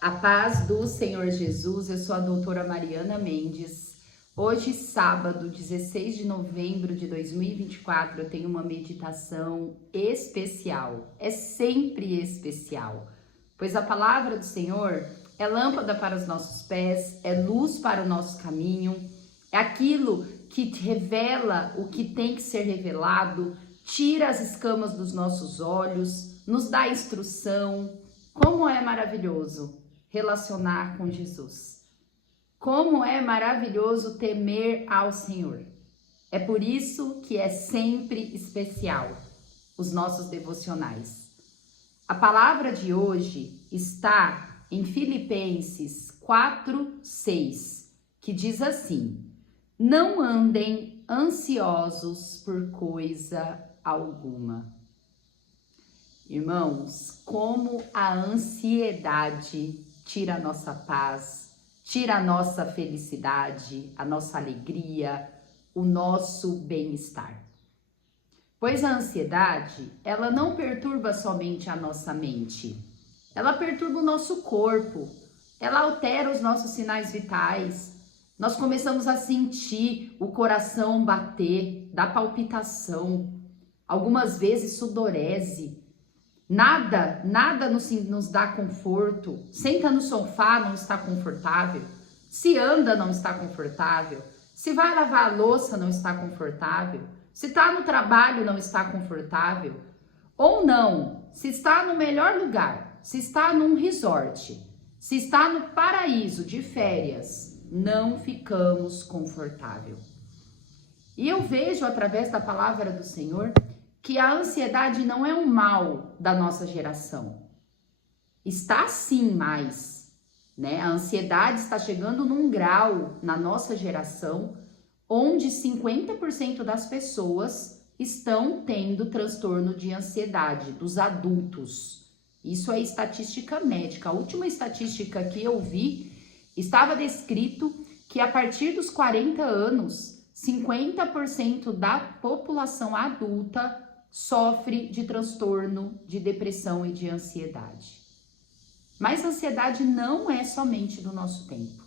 A paz do Senhor Jesus, eu sou a doutora Mariana Mendes. Hoje, sábado, 16 de novembro de 2024, eu tenho uma meditação especial. É sempre especial, pois a palavra do Senhor é lâmpada para os nossos pés, é luz para o nosso caminho, é aquilo que revela o que tem que ser revelado, tira as escamas dos nossos olhos, nos dá instrução. Como é maravilhoso relacionar com Jesus. Como é maravilhoso temer ao Senhor. É por isso que é sempre especial os nossos devocionais. A palavra de hoje está em Filipenses 4:6, que diz assim: não andem ansiosos por coisa alguma. Irmãos, como a ansiedade tira a nossa paz, tira a nossa felicidade, a nossa alegria, o nosso bem-estar. Pois a ansiedade, ela não perturba somente a nossa mente, ela perturba o nosso corpo, ela altera os nossos sinais vitais. Nós começamos a sentir o coração bater, dá palpitação, algumas vezes sudorese. Nada nos dá conforto. Senta no sofá, não está confortável. Se anda, não está confortável. Se vai lavar a louça, não está confortável. Se está no trabalho, não está confortável. Ou não, se está no melhor lugar, se está num resort, se está no paraíso de férias, não ficamos confortável. E eu vejo através da palavra do Senhor que a ansiedade não é um mal da nossa geração. Está sim mais, né? A ansiedade está chegando num grau na nossa geração onde 50% das pessoas estão tendo transtorno de ansiedade, dos adultos. Isso é estatística médica. A última estatística que eu vi estava descrito que a partir dos 40 anos, 50% da população adulta sofre de transtorno de depressão e de ansiedade. Mas a ansiedade não é somente do nosso tempo.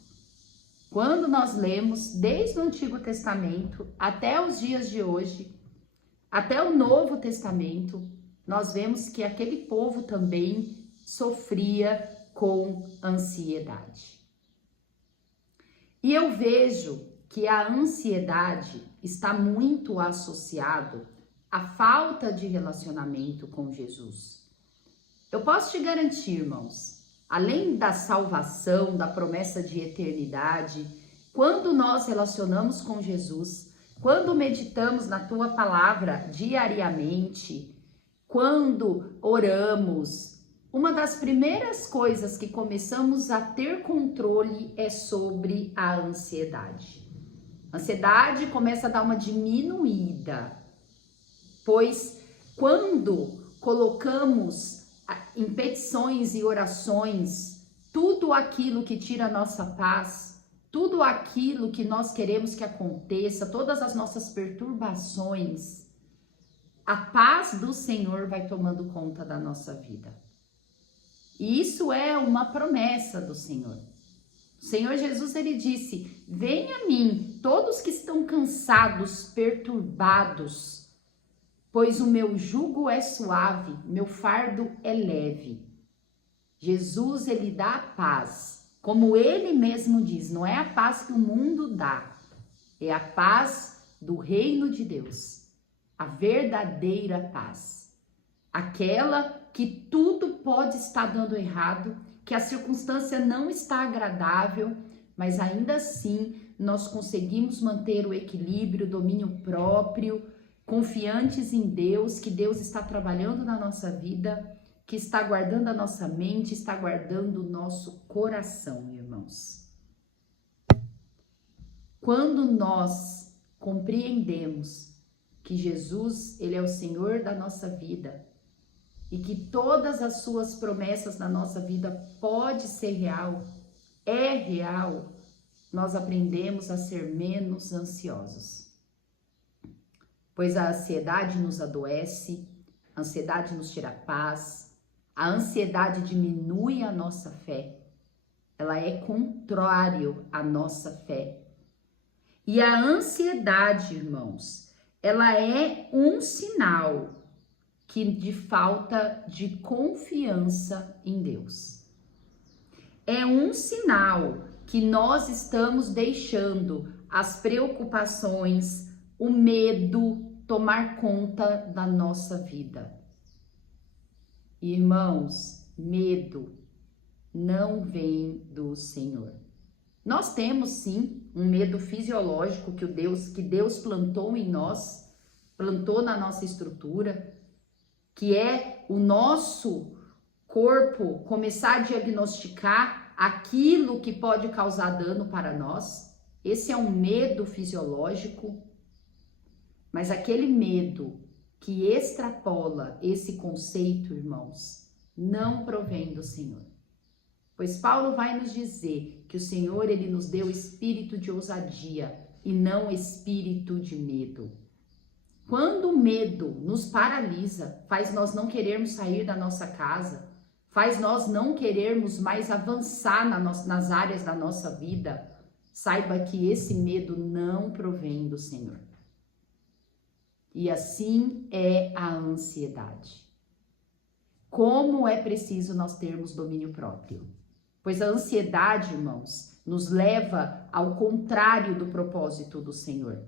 Quando nós lemos desde o Antigo Testamento até os dias de hoje, até o Novo Testamento, nós vemos que aquele povo também sofria com ansiedade. E eu vejo que a ansiedade está muito associado a falta de relacionamento com Jesus. Eu posso te garantir, irmãos, além da salvação, da promessa de eternidade, quando nós relacionamos com Jesus, quando meditamos na tua palavra diariamente, quando oramos, uma das primeiras coisas que começamos a ter controle é sobre a ansiedade. A ansiedade começa a dar uma diminuída. Pois quando colocamos em petições e orações tudo aquilo que tira a nossa paz, tudo aquilo que nós queremos que aconteça, todas as nossas perturbações, a paz do Senhor vai tomando conta da nossa vida. E isso é uma promessa do Senhor. O Senhor Jesus, ele disse: venha a mim, todos que estão cansados, perturbados, pois o meu jugo é suave, meu fardo é leve. Jesus, ele dá a paz, como ele mesmo diz, não é a paz que o mundo dá, é a paz do reino de Deus, a verdadeira paz. Aquela que tudo pode estar dando errado, que a circunstância não está agradável, mas ainda assim nós conseguimos manter o equilíbrio, o domínio próprio, confiantes em Deus, que Deus está trabalhando na nossa vida, que está guardando a nossa mente, está guardando o nosso coração, irmãos. Quando nós compreendemos que Jesus, ele é o Senhor da nossa vida e que todas as suas promessas na nossa vida pode ser real, é real, nós aprendemos a ser menos ansiosos. Pois a ansiedade nos adoece, a ansiedade nos tira a paz, a ansiedade diminui a nossa fé, ela é contrário à nossa fé. E a ansiedade, irmãos, ela é um sinal de falta de confiança em Deus. É um sinal que nós estamos deixando as preocupações, o medo tomar conta da nossa vida. Irmãos, medo não vem do Senhor. Nós temos sim um medo fisiológico que Deus plantou em nós, plantou na nossa estrutura, que é o nosso corpo começar a diagnosticar aquilo que pode causar dano para nós. Esse é um medo fisiológico, mas aquele medo que extrapola esse conceito, irmãos, não provém do Senhor. Pois Paulo vai nos dizer que o Senhor, ele nos deu espírito de ousadia e não espírito de medo. Quando o medo nos paralisa, faz nós não querermos sair da nossa casa, faz nós não querermos mais avançar nas áreas da nossa vida, saiba que esse medo não provém do Senhor. E assim é a ansiedade. Como é preciso nós termos domínio próprio? Pois a ansiedade, irmãos, nos leva ao contrário do propósito do Senhor.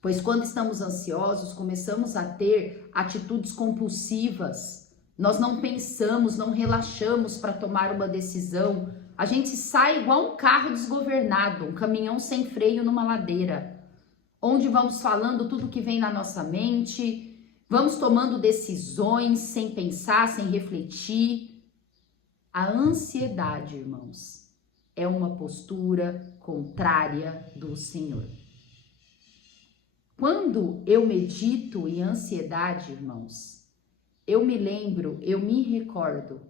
Pois quando estamos ansiosos, começamos a ter atitudes compulsivas. Nós não pensamos, não relaxamos para tomar uma decisão. A gente sai igual um carro desgovernado, um caminhão sem freio numa ladeira, onde vamos falando tudo que vem na nossa mente, vamos tomando decisões sem pensar, sem refletir. A ansiedade, irmãos, é uma postura contrária do Senhor. Quando eu medito em ansiedade, irmãos, eu me recordo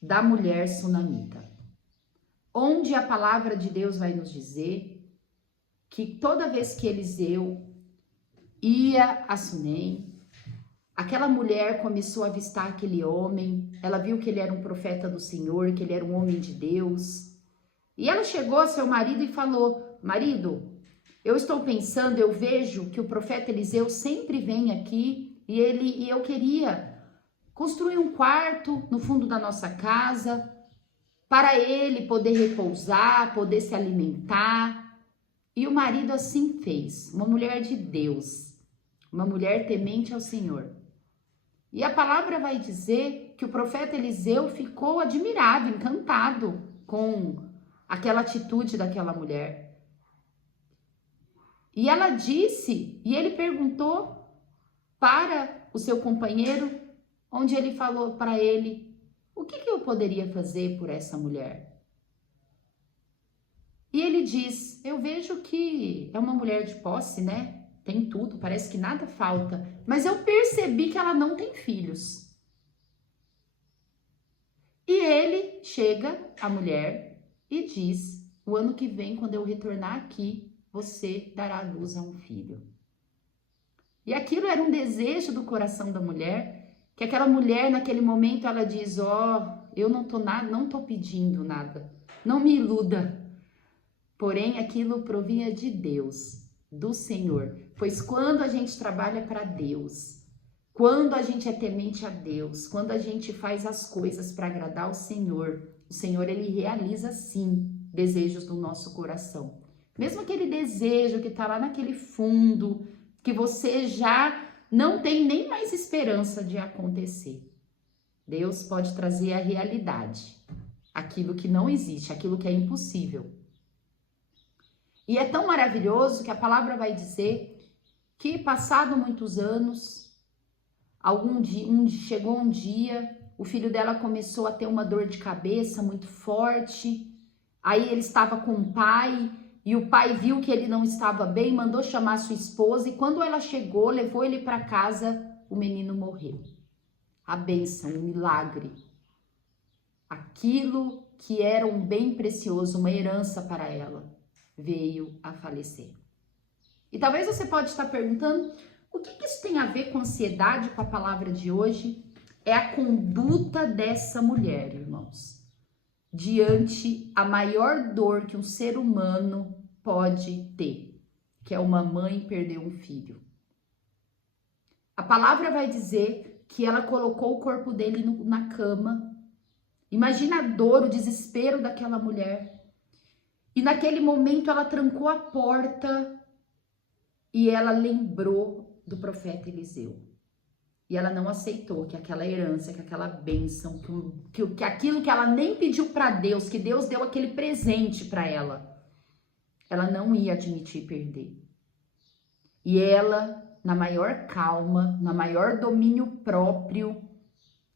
da mulher sunamita, onde a palavra de Deus vai nos dizer que toda vez que Eliseu ia a Sunem, aquela mulher começou a avistar aquele homem, ela viu que ele era um profeta do Senhor, que ele era um homem de Deus, e ela chegou ao seu marido e falou: marido, eu estou pensando, eu vejo que o profeta Eliseu sempre vem aqui e eu queria construir um quarto no fundo da nossa casa para ele poder repousar, poder se alimentar. E o marido assim fez, uma mulher de Deus, uma mulher temente ao Senhor. E a palavra vai dizer que o profeta Eliseu ficou admirado, encantado com aquela atitude daquela mulher. E ela disse, e ele perguntou para o seu companheiro, onde ele falou para ele: o que eu poderia fazer por essa mulher? E ele diz: eu vejo que é uma mulher de posse, né? Tem tudo, parece que nada falta, mas eu percebi que ela não tem filhos. E ele chega à mulher e diz: o ano que vem, quando eu retornar aqui, você dará luz a um filho. E aquilo era um desejo do coração da mulher, que aquela mulher naquele momento ela diz: eu não tô pedindo nada, não me iluda. Porém, aquilo provinha de Deus, do Senhor. Pois quando a gente trabalha para Deus, quando a gente é temente a Deus, quando a gente faz as coisas para agradar o Senhor ele realiza sim desejos do nosso coração. Mesmo aquele desejo que está lá naquele fundo, que você já não tem nem mais esperança de acontecer. Deus pode trazer a realidade, aquilo que não existe, aquilo que é impossível. E é tão maravilhoso que a palavra vai dizer que, passado muitos anos, chegou um dia, o filho dela começou a ter uma dor de cabeça muito forte. Aí ele estava com o pai, e o pai viu que ele não estava bem, mandou chamar sua esposa, e quando ela chegou, levou ele para casa, o menino morreu. A bênção, o milagre. Aquilo que era um bem precioso, uma herança para ela, veio a falecer. E talvez você pode estar perguntando: o que isso tem a ver com ansiedade, com a palavra de hoje? É a conduta dessa mulher, irmãos. diante a maior dor que um ser humano pode ter, que é uma mãe perder um filho. A palavra vai dizer que ela colocou o corpo dele na cama. Imagina a dor, o desespero daquela mulher. E naquele momento ela trancou a porta e ela lembrou do profeta Eliseu. E ela não aceitou que aquela herança, que aquela bênção, que aquilo que ela nem pediu para Deus, que Deus deu aquele presente para ela não ia admitir perder. E ela, na maior calma, na maior domínio próprio,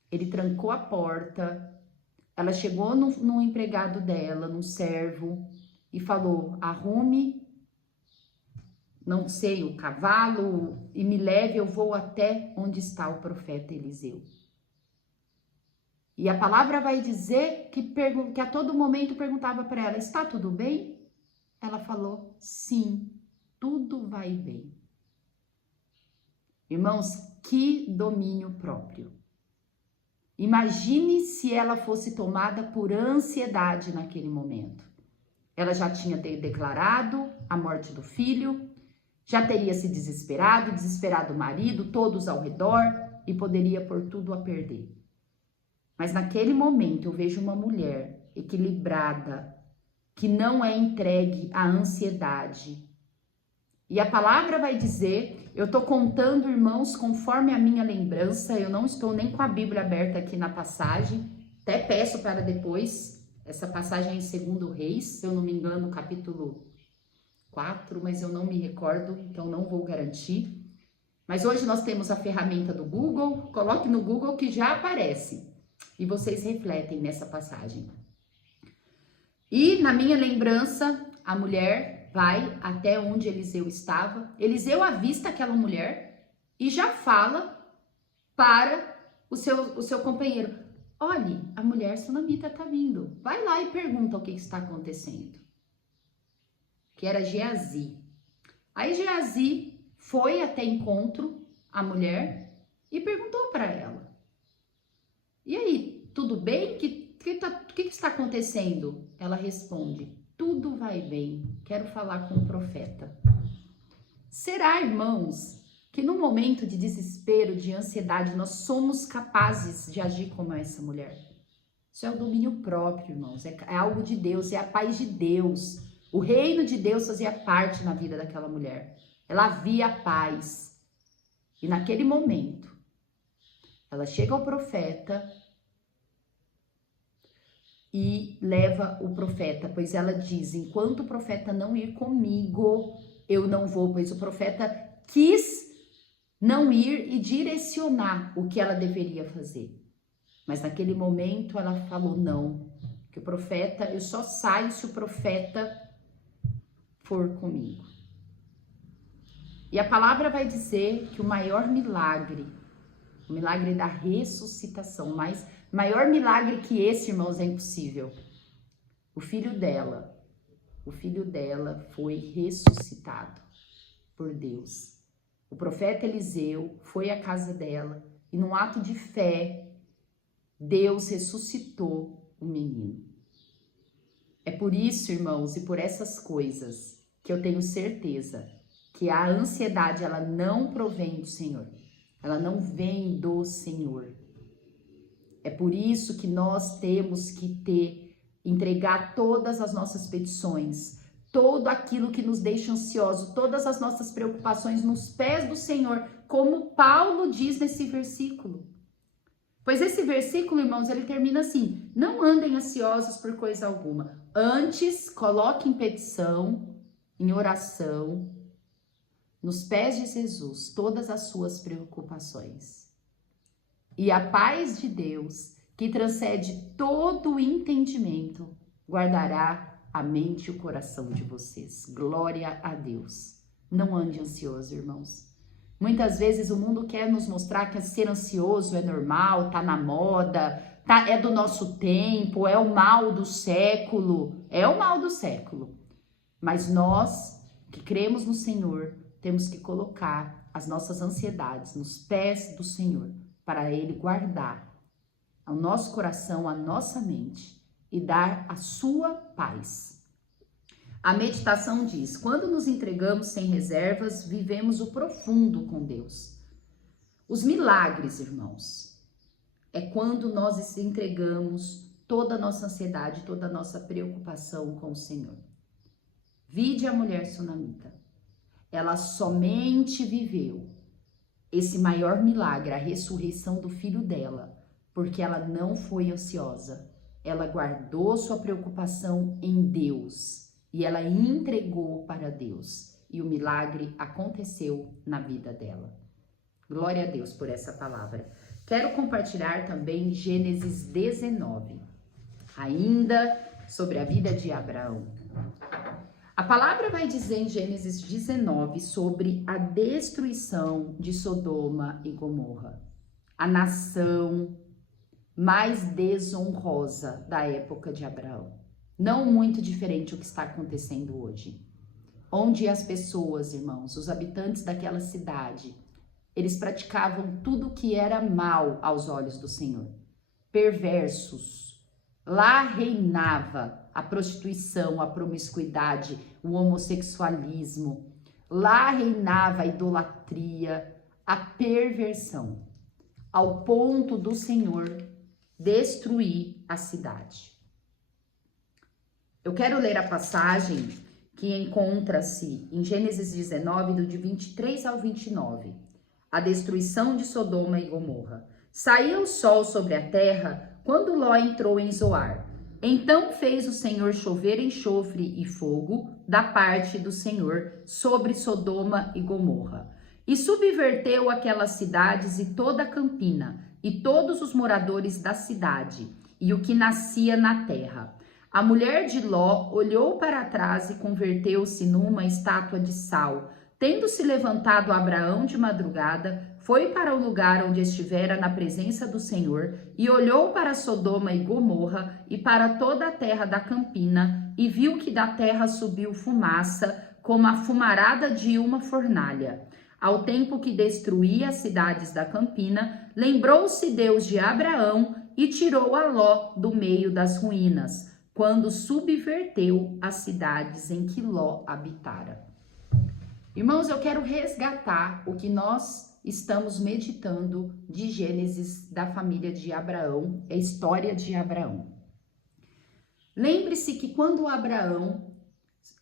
ele trancou a porta, ela chegou no empregado dela, no servo, e falou: arrume, não sei, o cavalo e me leve, eu vou até onde está o profeta Eliseu. E a palavra vai dizer que a todo momento perguntava para ela: está tudo bem? Ela falou: sim, tudo vai bem. Irmãos, que domínio próprio. Imagine se ela fosse tomada por ansiedade naquele momento. Ela já tinha declarado a morte do filho, já teria se desesperado o marido, todos ao redor, e poderia pôr tudo a perder. Mas naquele momento eu vejo uma mulher equilibrada, que não é entregue à ansiedade. E a palavra vai dizer, eu estou contando, irmãos, conforme a minha lembrança, eu não estou nem com a Bíblia aberta aqui na passagem, até peço para depois, essa passagem é em 2 Reis, se eu não me engano, capítulo 4, mas eu não me recordo, então não vou garantir. Mas hoje nós temos a ferramenta do Google, coloque no Google que já aparece, e vocês refletem nessa passagem. E na minha lembrança, a mulher vai até onde Eliseu estava. Eliseu avista aquela mulher e já fala para o seu companheiro: olhe, a mulher sunamita está vindo. Vai lá e pergunta o que está acontecendo. Que era Geazi. Aí Geazi foi até encontro a mulher e perguntou para ela: e aí, tudo bem? O que está acontecendo? Ela responde: tudo vai bem, quero falar com o profeta. Será, irmãos, que no momento de desespero, de ansiedade, nós somos capazes de agir como essa mulher? Isso é o domínio próprio, irmãos, é algo de Deus, é a paz de Deus. O reino de Deus fazia parte na vida daquela mulher. Ela via a paz. E naquele momento, ela chega ao profeta e leva o profeta, pois ela diz: enquanto o profeta não ir comigo, eu não vou, pois o profeta quis não ir e direcionar o que ela deveria fazer. Mas naquele momento ela falou: não, que o profeta, eu só saio se o profeta for comigo. E a palavra vai dizer que o maior milagre, o milagre da ressuscitação, mas maior milagre que esse, irmãos, é impossível. O filho dela foi ressuscitado por Deus. O profeta Eliseu foi à casa dela e num ato de fé, Deus ressuscitou o menino. É por isso, irmãos, e por essas coisas que eu tenho certeza que a ansiedade, ela não provém do Senhor. Ela não vem do Senhor. É por isso que nós temos que entregar todas as nossas petições, todo aquilo que nos deixa ansioso, todas as nossas preocupações nos pés do Senhor, como Paulo diz nesse versículo. Pois esse versículo, irmãos, ele termina assim: não andem ansiosos por coisa alguma. Antes, coloque em petição, em oração, nos pés de Jesus, todas as suas preocupações. E a paz de Deus, que transcende todo o entendimento, guardará a mente e o coração de vocês. Glória a Deus. Não ande ansioso, irmãos. Muitas vezes o mundo quer nos mostrar que ser ansioso é normal, tá na moda, é do nosso tempo, é o mal do século. É o mal do século. Mas nós, que cremos no Senhor, temos que colocar as nossas ansiedades nos pés do Senhor, para Ele guardar o nosso coração, a nossa mente e dar a sua paz. A meditação diz: quando nos entregamos sem reservas, vivemos o profundo com Deus. Os milagres, irmãos, é quando nós entregamos toda a nossa ansiedade, toda a nossa preocupação com o Senhor. Vide a mulher sunamita. Ela somente viveu esse maior milagre, a ressurreição do filho dela, porque ela não foi ansiosa. Ela guardou sua preocupação em Deus e ela entregou para Deus. E o milagre aconteceu na vida dela. Glória a Deus por essa palavra. Quero compartilhar também Gênesis 19, ainda sobre a vida de Abraão. A palavra vai dizer em Gênesis 19 sobre a destruição de Sodoma e Gomorra, a nação mais desonrosa da época de Abraão. Não muito diferente do que está acontecendo hoje, onde as pessoas, irmãos, os habitantes daquela cidade, eles praticavam tudo o que era mal aos olhos do Senhor, perversos. Lá reinava a prostituição, a promiscuidade, o homossexualismo. Lá reinava a idolatria, a perversão, ao ponto do Senhor destruir a cidade. Eu quero ler a passagem que encontra-se em Gênesis 19, do de 23 ao 29. A destruição de Sodoma e Gomorra. Saía o sol sobre a terra quando Ló entrou em Zoar. Então fez o Senhor chover enxofre e fogo da parte do Senhor sobre Sodoma e Gomorra. E subverteu aquelas cidades e toda a campina, e todos os moradores da cidade, e o que nascia na terra. A mulher de Ló olhou para trás e converteu-se numa estátua de sal. Tendo se levantado Abraão de madrugada, foi para o lugar onde estivera na presença do Senhor e olhou para Sodoma e Gomorra e para toda a terra da campina e viu que da terra subiu fumaça como a fumarada de uma fornalha. Ao tempo que destruía as cidades da campina, lembrou-se Deus de Abraão e tirou a Ló do meio das ruínas, quando subverteu as cidades em que Ló habitara. Irmãos, eu quero resgatar o que nós estamos meditando de Gênesis da família de Abraão, a história de Abraão. Lembre-se que quando Abraão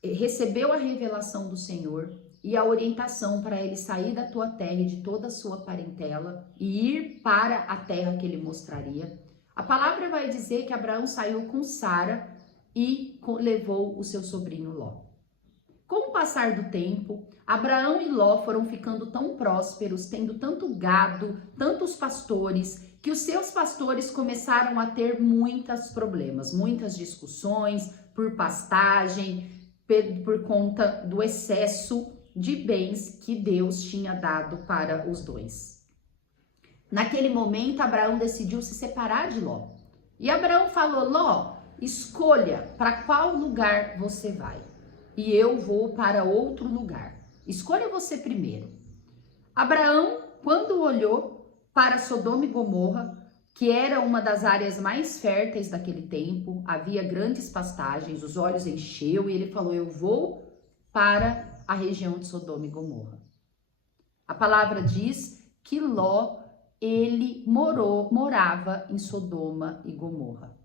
recebeu a revelação do Senhor e a orientação para ele sair da tua terra e de toda a sua parentela e ir para a terra que ele mostraria, a palavra vai dizer que Abraão saiu com Sara e levou o seu sobrinho Ló. Com o passar do tempo, Abraão e Ló foram ficando tão prósperos, tendo tanto gado, tantos pastores, que os seus pastores começaram a ter muitos problemas, muitas discussões por pastagem, por conta do excesso de bens que Deus tinha dado para os dois. Naquele momento, Abraão decidiu se separar de Ló. E Abraão falou: Ló, escolha para qual lugar você vai. E eu vou para outro lugar. Escolha você primeiro. Abraão, quando olhou para Sodoma e Gomorra, que era uma das áreas mais férteis daquele tempo, havia grandes pastagens, os olhos encheu e ele falou: eu vou para a região de Sodoma e Gomorra. A palavra diz que Ló, ele morava em Sodoma e Gomorra.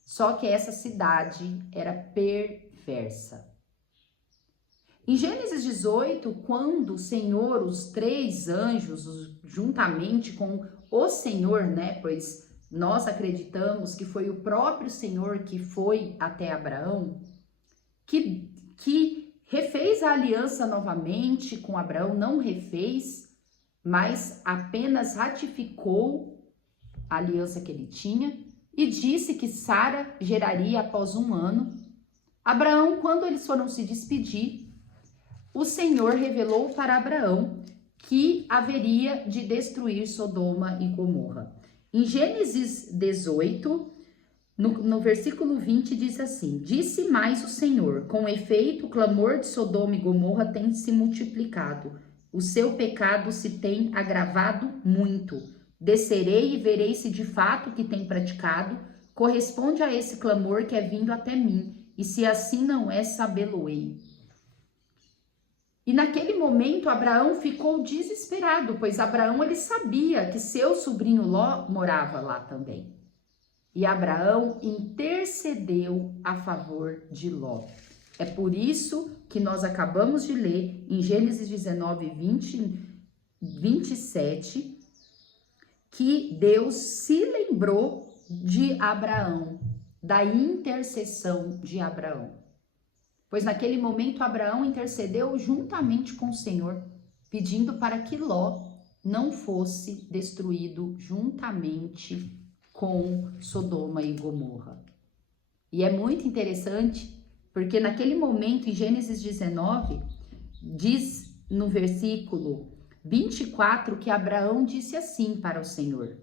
Só que essa cidade era perversa. Em Gênesis 18, quando o Senhor, os 3 anjos, juntamente com o Senhor, né? Pois nós acreditamos que foi o próprio Senhor que foi até Abraão, que refez a aliança novamente com Abraão, não refez, mas apenas ratificou a aliança que ele tinha e disse que Sara geraria após 1 ano. Abraão, quando eles foram se despedir, o Senhor revelou para Abraão que haveria de destruir Sodoma e Gomorra. Em Gênesis 18, no versículo 20, diz assim: disse mais o Senhor, com efeito, o clamor de Sodoma e Gomorra tem se multiplicado, o seu pecado se tem agravado muito. Descerei e verei se de fato que tem praticado, corresponde a esse clamor que é vindo até mim, e se assim não é, sabê-lo-ei. E naquele momento Abraão ficou desesperado, pois Abraão ele sabia que seu sobrinho Ló morava lá também. E Abraão intercedeu a favor de Ló. É por isso que nós acabamos de ler em Gênesis 19, 27, que Deus se lembrou de Abraão, da intercessão de Abraão. Pois naquele momento Abraão intercedeu juntamente com o Senhor, pedindo para que Ló não fosse destruído juntamente com Sodoma e Gomorra. E é muito interessante, porque naquele momento, em Gênesis 19, diz no versículo 24 que Abraão disse assim para o Senhor: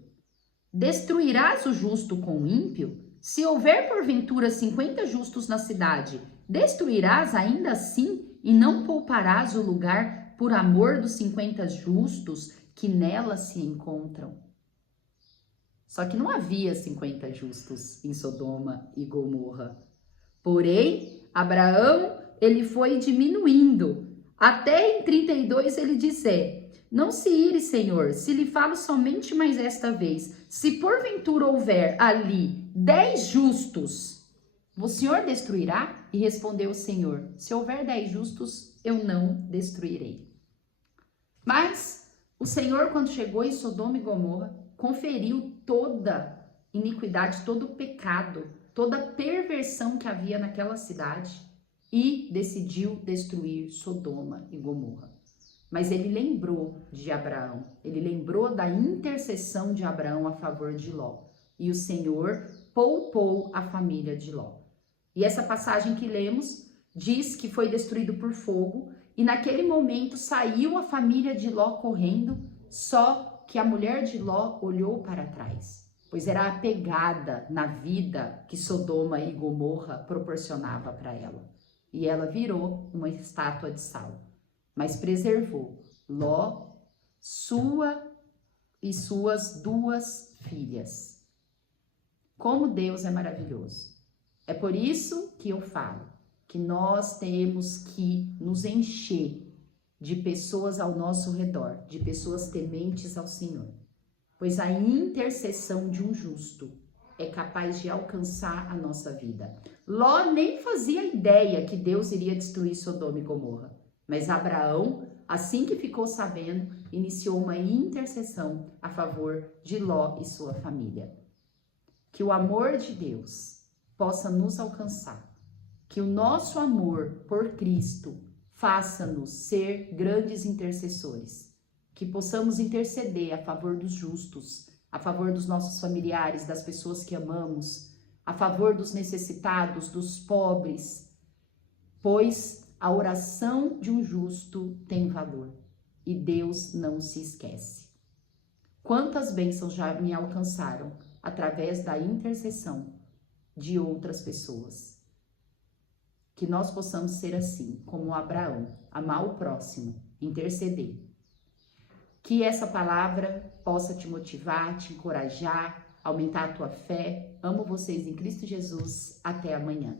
destruirás o justo com o ímpio? Se houver porventura 50 justos na cidade, destruirás ainda assim e não pouparás o lugar por amor dos 50 justos que nela se encontram? Só que não havia 50 justos em Sodoma e Gomorra. Porém, Abraão, ele foi diminuindo. Até em 32 ele disse: não se ire, Senhor, se lhe falo somente mais esta vez. Se porventura houver ali 10 justos, o Senhor destruirá? E respondeu o Senhor: se houver 10 justos, eu não destruirei. Mas o Senhor, quando chegou em Sodoma e Gomorra, conferiu toda iniquidade, todo pecado, toda perversão que havia naquela cidade e decidiu destruir Sodoma e Gomorra. Mas ele lembrou de Abraão, ele lembrou da intercessão de Abraão a favor de Ló. E o Senhor poupou a família de Ló. E essa passagem que lemos diz que foi destruído por fogo e naquele momento saiu a família de Ló correndo, só que a mulher de Ló olhou para trás, pois era apegada na vida que Sodoma e Gomorra proporcionava para ela. E ela virou uma estátua de sal, mas preservou Ló, sua e suas 2 filhas. Como Deus é maravilhoso. É por isso que eu falo que nós temos que nos encher de pessoas ao nosso redor, de pessoas tementes ao Senhor. Pois a intercessão de um justo é capaz de alcançar a nossa vida. Ló nem fazia ideia que Deus iria destruir Sodoma e Gomorra. Mas Abraão, assim que ficou sabendo, iniciou uma intercessão a favor de Ló e sua família. Que o amor de Deus possa nos alcançar. Que o nosso amor por Cristo faça-nos ser grandes intercessores. Que possamos interceder a favor dos justos, a favor dos nossos familiares, das pessoas que amamos, a favor dos necessitados, dos pobres, pois a oração de um justo tem valor e Deus não se esquece. Quantas bênçãos já me alcançaram através da intercessão de outras pessoas. Que nós possamos ser assim, como Abraão, amar o próximo, interceder. Que essa palavra possa te motivar, te encorajar, aumentar a tua fé. Amo vocês em Cristo Jesus. Até amanhã.